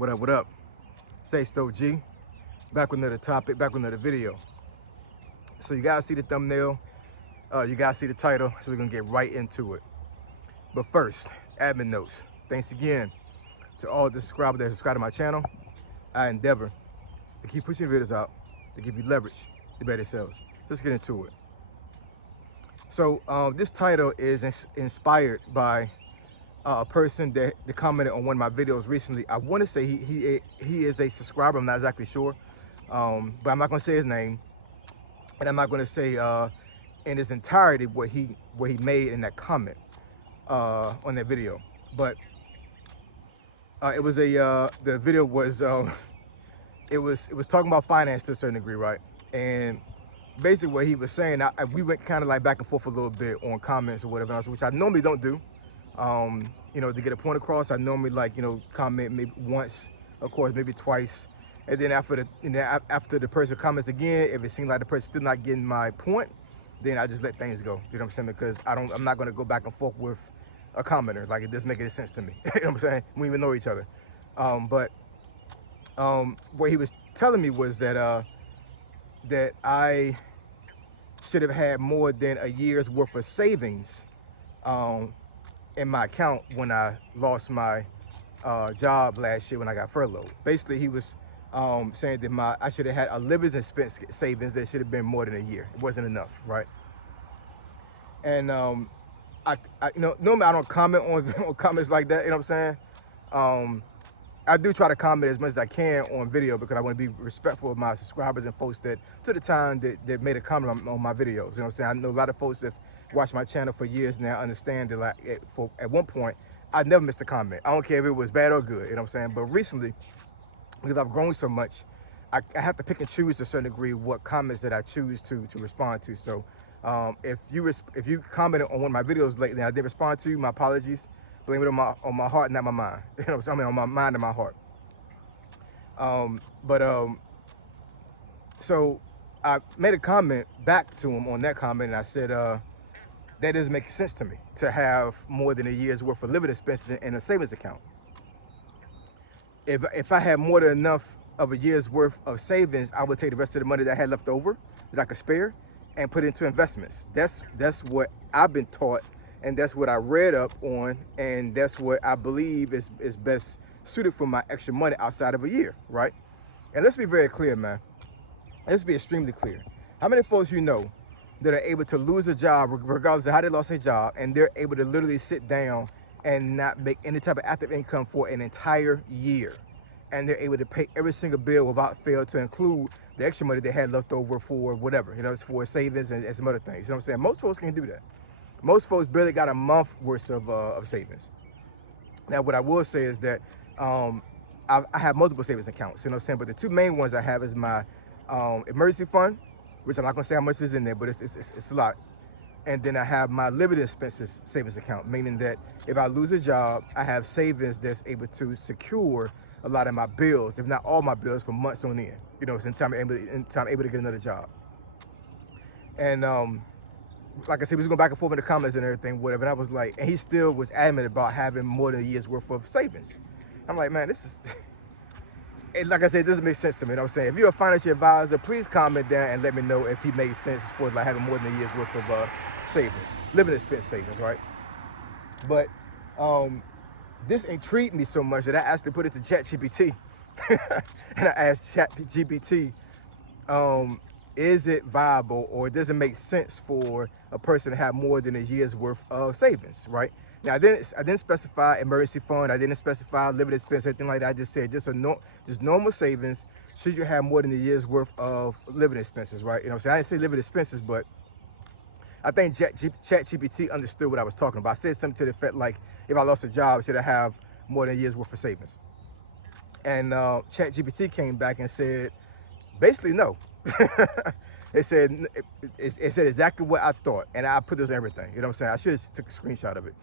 What up? Say Stoke G. Back with another topic, back with another video. So you guys see the thumbnail, you guys see the title, so we're gonna get right into it. But first, admin notes. Thanks again to all the subscribers that subscribe to my channel. I endeavor to keep pushing videos out to give you leverage to better sales. Let's get into it. So this title is inspired by a person that commented on one of my videos recently. I want to say he is a subscriber. I'm not exactly sure, but I'm not going to say his name, and I'm not going to say in its entirety what he made in that comment on that video. But it was the video was it was talking about finance to a certain degree, right? And basically what he was saying, we went kind of like back and forth a little bit on comments or whatever else, which I normally don't do. You know, to get a point across, I normally comment maybe once, of course, maybe twice, and then after the person comments again, if it seems like the person's still not getting my point, then I just let things go. You know what I'm saying? Because I'm not gonna go back and forth with a commenter. Like, it doesn't make any sense to me. You know what I'm saying? We even know each other. But what he was telling me was that that I should have had more than a year's worth of savings in my account when I lost my job last year when I got furloughed. Basically, he was saying that I should have had a living expense savings that should have been more than a year. It wasn't enough, right? And I normally I don't comment on comments like that. You know what I'm saying? I do try to comment as much as I can on video because I want to be respectful of my subscribers and folks that took the time that made a comment on my videos. You know what I'm saying? I know a lot of folks that watch my channel for years now understand that, like, at one point I never missed a comment. I don't care if it was bad or good. You know what I'm saying? But recently, because I've grown so much, I have to pick and choose to a certain degree what comments that I choose to respond to. So if you commented on one of my videos lately and I didn't respond to you, my apologies. Blame it on my heart, not my mind. You know what I'm saying? I mean, on my mind and my heart. So I made a comment back to him on that comment, and I said, that doesn't make sense to me to have more than a year's worth of living expenses in a savings account. If I had more than enough of a year's worth of savings, I would take the rest of the money that I had left over that I could spare and put into investments. That's what I've been taught, and that's what I read up on, and that's what I believe is best suited for my extra money outside of a year, right? And let's be very clear, man. Let's be extremely clear. How many folks you know that are able to lose a job regardless of how they lost their job, and they're able to literally sit down and not make any type of active income for an entire year, and they're able to pay every single bill without fail, to include the extra money they had left over for whatever, you know, it's for savings and some other things. You know what I'm saying? Most folks can't do that. Most folks barely got a month worth of savings. Now, what I will say is that I have multiple savings accounts, you know what I'm saying? But the two main ones I have is my emergency fund, which I'm not gonna say how much is in there, but it's a lot. And then I have my living expenses savings account, meaning that if I lose a job, I have savings that's able to secure a lot of my bills, if not all my bills, for months on end. You know, until I'm able to get another job. And like I said, we was going back and forth in the comments and everything, whatever. And I was like, and he still was adamant about having more than a year's worth of savings. I'm like, man, this is, and like I said, it doesn't make sense to me. You know what I'm saying? If you're a financial advisor, please comment down and let me know if he makes sense for like having more than a year's worth of savings, living expense savings, right? But this intrigued me so much that I actually put it to ChatGPT, and I asked ChatGPT, is it viable, or does it make sense for a person to have more than a year's worth of savings, right? Now, I didn't specify emergency fund. I didn't specify living expense, anything like that. I just said just normal savings. Should you have more than a year's worth of living expenses, right? You know what I'm saying? I didn't say living expenses, but I think ChatGPT understood what I was talking about. I said something to the effect like, if I lost a job, should I have more than a year's worth of savings? And ChatGPT came back and said, basically, no. It said exactly what I thought, and I put this in everything. You know what I'm saying? I should have took a screenshot of it.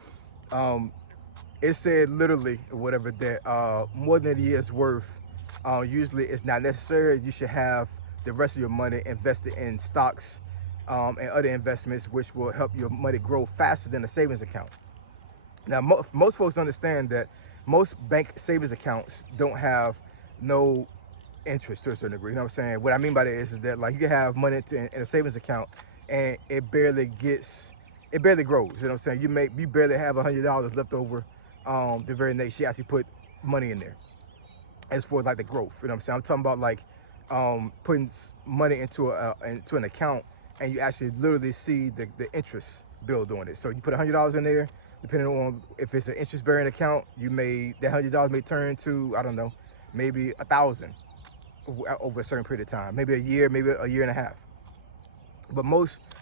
It said literally whatever that more than a year's worth usually is not necessary. You should have the rest of your money invested in stocks and other investments, which will help your money grow faster than a savings account. Now, most folks understand that most bank savings accounts don't have no interest to a certain degree. You know what I'm saying? What I mean by that is that like you can have money in a savings account and it barely grows. You know what I'm saying? You barely have $100 left over the very next year after you put money in there. As for like the growth, you know what I'm saying? I'm talking about like putting money into an account and you actually literally see the interest build on it. So you put $100 in there, depending on if it's an interest bearing account, that $100 may turn to, I don't know, maybe 1,000 over a certain period of time, maybe a year, maybe a year and a half. But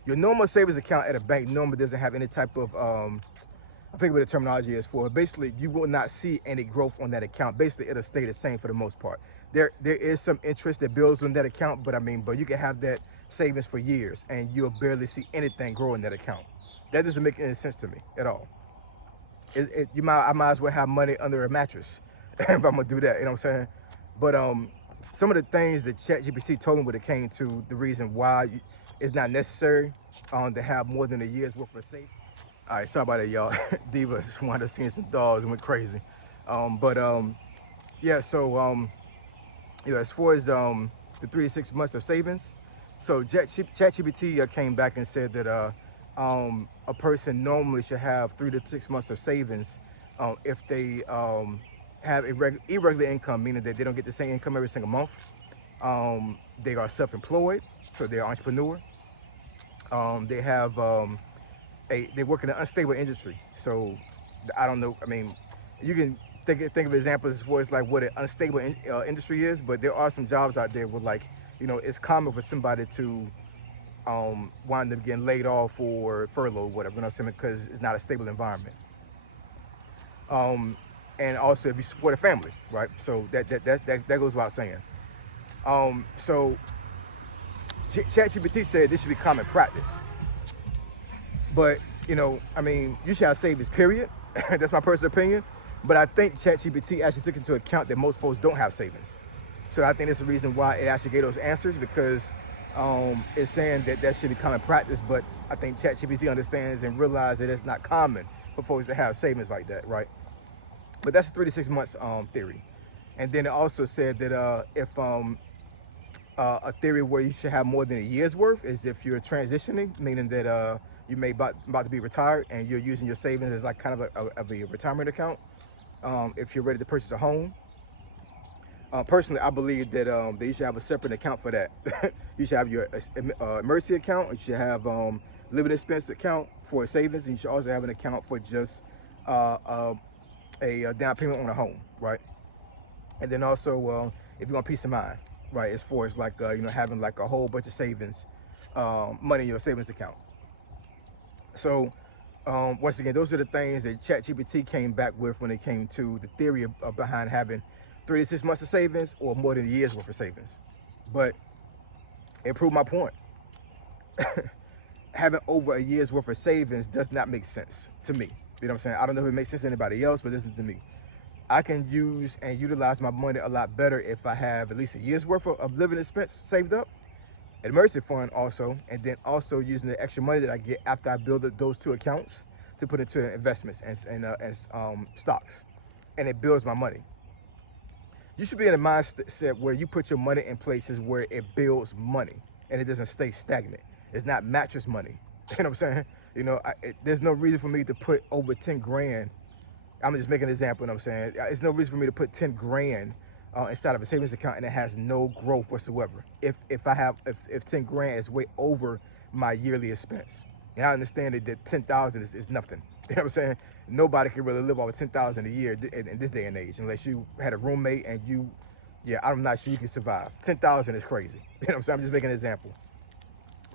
your normal savings account at a bank normally doesn't have any type of I think what the terminology is for. Basically, you will not see any growth on that account. Basically, it'll stay the same for the most part. There is some interest that builds on that account, but you can have that savings for years and you'll barely see anything grow in that account. That doesn't make any sense to me at all. I might as well have money under a mattress if I'm gonna do that. You know what I'm saying? But some of the things that ChatGPT told me when it came to the reason why it's not necessary to have more than a year's worth of savings. All right, sorry about that, y'all. Diva just wanted to see some dogs and went crazy. Yeah. So as far as the 3 to 6 months of savings, so ChatGPT came back and said that a person normally should have 3 to 6 months of savings if they have irregular income, meaning that they don't get the same income every single month. They are self-employed, so they're an entrepreneur. They have they work in an unstable industry. So I don't know. I mean, you can think of examples as far as like what an unstable industry is, but there are some jobs out there where like, it's common for somebody to wind up getting laid off or furloughed, whatever, because it's not a stable environment. And also if you support a family, right? So that goes without saying. So ChatGPT said this should be common practice. But, you should have savings, period. That's my personal opinion. But I think ChatGPT actually took into account that most folks don't have savings. So I think that's the reason why it actually gave those answers, because it's saying that should be common practice. But I think ChatGPT understands and realizes that it's not common for folks to have savings like that, right? But that's a 3 to 6 months theory. And then it also said that if a theory where you should have more than a year's worth is if you're transitioning, meaning that you may about to be retired and you're using your savings as like kind of a retirement account. If you're ready to purchase a home. Personally, I believe that you should have a separate account for that. You should have your emergency account. You should have living expense account for savings, and you should also have an account for just a down payment on a home, right? And then also, if you want peace of mind, right, as far as like having like a whole bunch of savings, money in your savings account. So once again, those are the things that ChatGPT came back with when it came to the theory behind having 3 to 6 months of savings or more than a year's worth of savings. But it proved my point. Having over a year's worth of savings does not make sense to me. You know what I'm saying? I don't know if it makes sense to anybody else, but this is to me. I can use and utilize my money a lot better if I have at least a year's worth of living expense saved up, an emergency fund also, and then also using the extra money that I get after I build those two accounts to put into investments and stocks, and it builds my money. You should be in a mindset where you put your money in places where it builds money and it doesn't stay stagnant. It's not mattress money. You know what I'm saying? There's no reason for me to put over 10 grand. I'm just making an example. You know what I'm saying? It's no reason for me to put 10 grand inside of a savings account and it has no growth whatsoever. If 10 grand is way over my yearly expense. And I understand that 10,000 is nothing. You know what I'm saying? Nobody can really live off of 10,000 a year in this day and age, unless you had a roommate and I'm not sure you can survive. 10,000 is crazy. You know what I'm saying? I'm just making an example.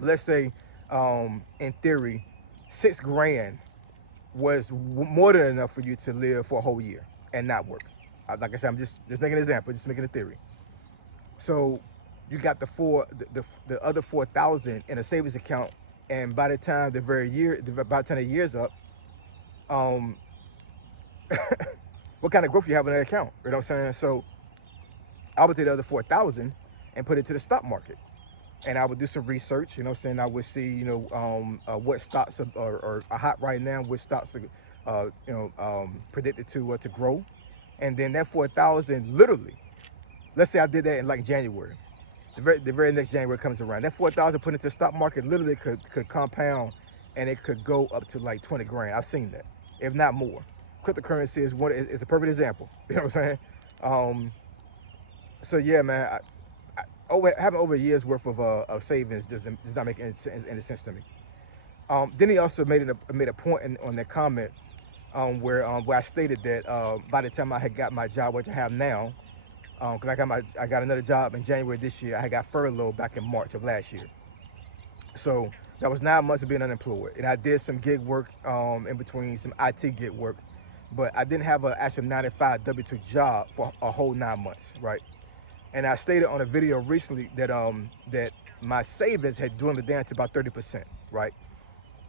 Let's say, in theory, 6 grand was more than enough for you to live for a whole year and not work. Like I said, I'm just making an example, just making a theory. So you got the other 4,000 in a savings account, and by the time the year's up, what kind of growth you have in that account? You know what I'm saying? So I would take the other 4,000 and put it to the stock market. And I would do some research, you know what I'm saying? I would see, what stocks are hot right now, which stocks are, predicted to grow. And then that 4,000, literally, let's say I did that in like January. The very next January comes around. That 4,000 put into the stock market literally could compound, and it could go up to like 20 grand. I've seen that, if not more. Cryptocurrency is a perfect example. You know what I'm saying? So yeah, man. Having over a year's worth of savings does not make any sense to me. Then he also made a point on that comment where I stated that by the time I had got my job, which I have now, because I got another job in January this year. I got furloughed back in March of last year. So that was 9 months of being unemployed, and I did some gig work in between, some IT gig work, but I didn't have an actual 9-to-5 W-2 job for a whole 9 months, right? And I stated on a video recently that that my savings had dwindled down to about 30%, right?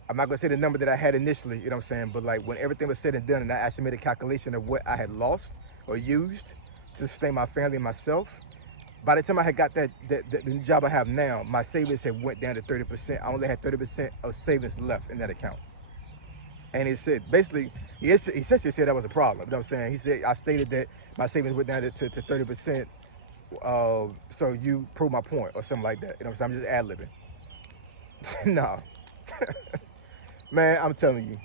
I'm not gonna say the number that I had initially, you know what I'm saying, but like when everything was said and done, and I actually made a calculation of what I had lost or used to sustain my family and myself, by the time I had got the new job I have now, my savings had went down to 30%. I only had 30% of savings left in that account. And he said, basically, he essentially said that was a problem. You know what I'm saying? He said, I stated that my savings went down to 30%. So you prove my point or something like that. You know what I'm saying? I'm just ad-libbing. No. Man, I'm telling you,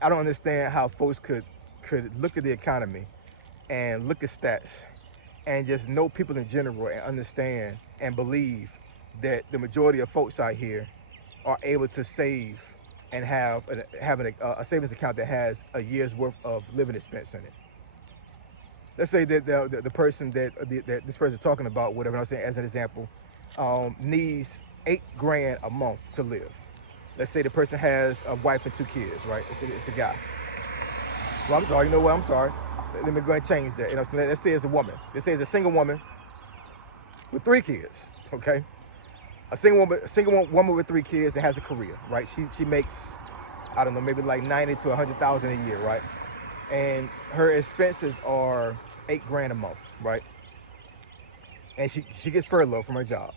I don't understand how folks could look at the economy and look at stats and just know people in general and understand and believe that the majority of folks out here are able to save and have a savings account that has a year's worth of living expense in it. Let's say that the person that this person is talking about, whatever I'm saying as an example, needs $8 grand a month to live. Let's say the person has a wife and 2 kids, right? It's a guy. Well, I'm sorry. You know what? I'm sorry. Let me go ahead and change that. You know, let's say it's a woman. Let's say it's a single woman with 3 kids. Okay, a single woman with 3 kids that has a career, right? She makes, I don't know, maybe like 90 to 100,000 a year, right? And her expenses are $8 grand a month, right? And she gets furloughed from her job.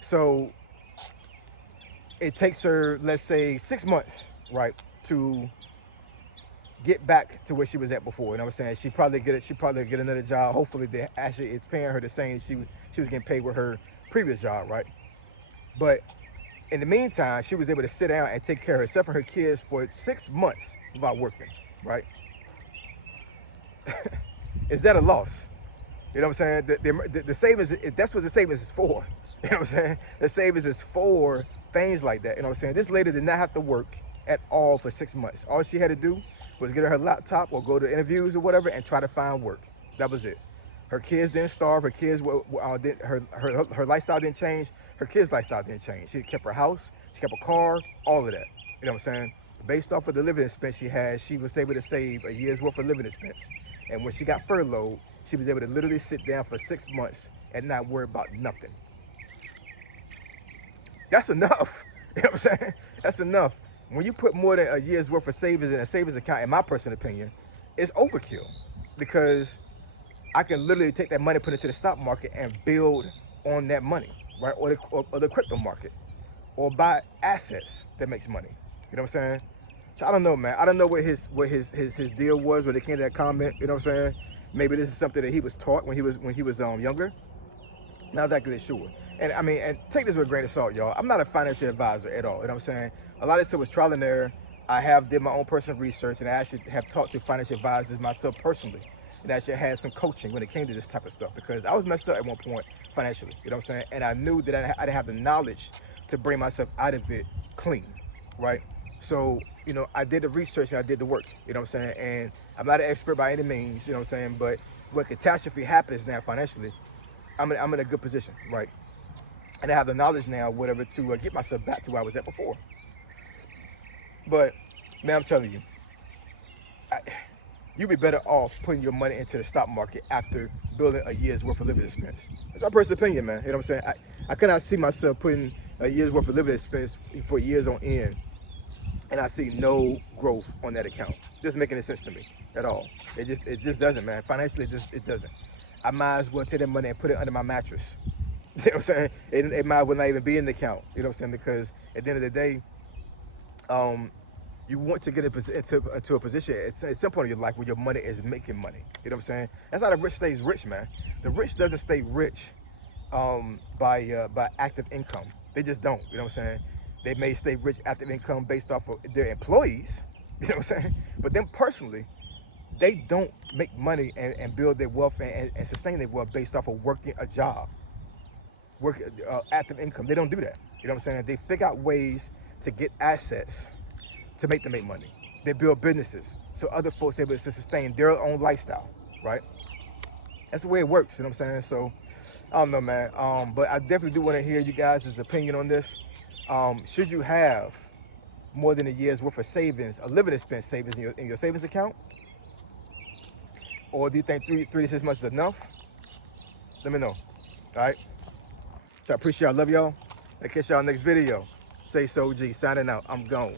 So it takes her, let's say, 6 months, right, to get back to where she was at before. You know what I'm saying? She probably get another job. Hopefully, it's paying her the same she was getting paid with her previous job, right? But in the meantime, she was able to sit down and take care of herself and her kids for 6 months without working, right? Is that a loss? You know what I'm saying? The savings, that's what the savings is for. You know what I'm saying? The savings is for things like that. You know what I'm saying? This lady did not have to work at all for 6 months. All she had to do was get her laptop or go to interviews or whatever and try to find work. That was it. Her kids didn't starve. Her kids, her lifestyle didn't change. Her kids' lifestyle didn't change. She kept her house. She kept a car. All of that. You know what I'm saying? Based off of the living expense she had, she was able to save a year's worth of living expense. And when she got furloughed, she was able to literally sit down for 6 months and not worry about nothing. That's enough. You know what I'm saying? That's enough. When you put more than a year's worth of savings in a savings account, in my personal opinion, it's overkill. Because I can literally take that money, put it into the stock market, and build on that money, right? Or the crypto market, or buy assets that makes money. You know what I'm saying? So I don't know, man. I don't know what his deal was when it came to that comment. You know what I'm saying? Maybe this is something that he was taught when he was younger. Not exactly sure. And I mean, and take this with a grain of salt, y'all. I'm not a financial advisor at all. You know what I'm saying? A lot of stuff was trial and error. I did my own personal research, and I actually have talked to financial advisors myself personally. And actually had some coaching when it came to this type of stuff, because I was messed up at one point financially. You know what I'm saying? And I knew that I didn't have the knowledge to bring myself out of it clean, right? So, you know, I did the research and I did the work. You know what I'm saying? And I'm not an expert by any means. You know what I'm saying? But when catastrophe happens now financially, I'm in a good position, right? And I have the knowledge now, whatever, to get myself back to where I was at before. But, man, I'm telling you, you'd be better off putting your money into the stock market after building a year's worth of living expense. That's my personal opinion, man. You know what I'm saying? I cannot see myself putting a year's worth of living expense for years on end, and I see no growth on that account. It doesn't make any sense to me at all. It just doesn't, man. Financially, it doesn't. I might as well take that money and put it under my mattress. You know what I'm saying? It might well not even be in the account. You know what I'm saying? Because at the end of the day, You want to get into a position at some point in your life where your money is making money. You know what I'm saying? That's how the rich stays rich, man. The rich doesn't stay rich by active income. They just don't. You know what I'm saying? They may stay rich active income based off of their employees. You know what I'm saying? But them personally, they don't make money and build their wealth and sustain their wealth based off of working a job, active income. They don't do that. You know what I'm saying? They figure out ways to get assets to make them make money. They build businesses so other folks able to sustain their own lifestyle, right? That's the way it works. You know what I'm saying? So I don't know, man. But I definitely do want to hear you guys' opinion on this. Should you have more than a year's worth of savings, a living expense savings in your savings account? Or do you think three to 6 months is enough? Let me know. All right. So I appreciate y'all. Love y'all. I'll catch y'all next video. Say so G. Signing out. I'm gone.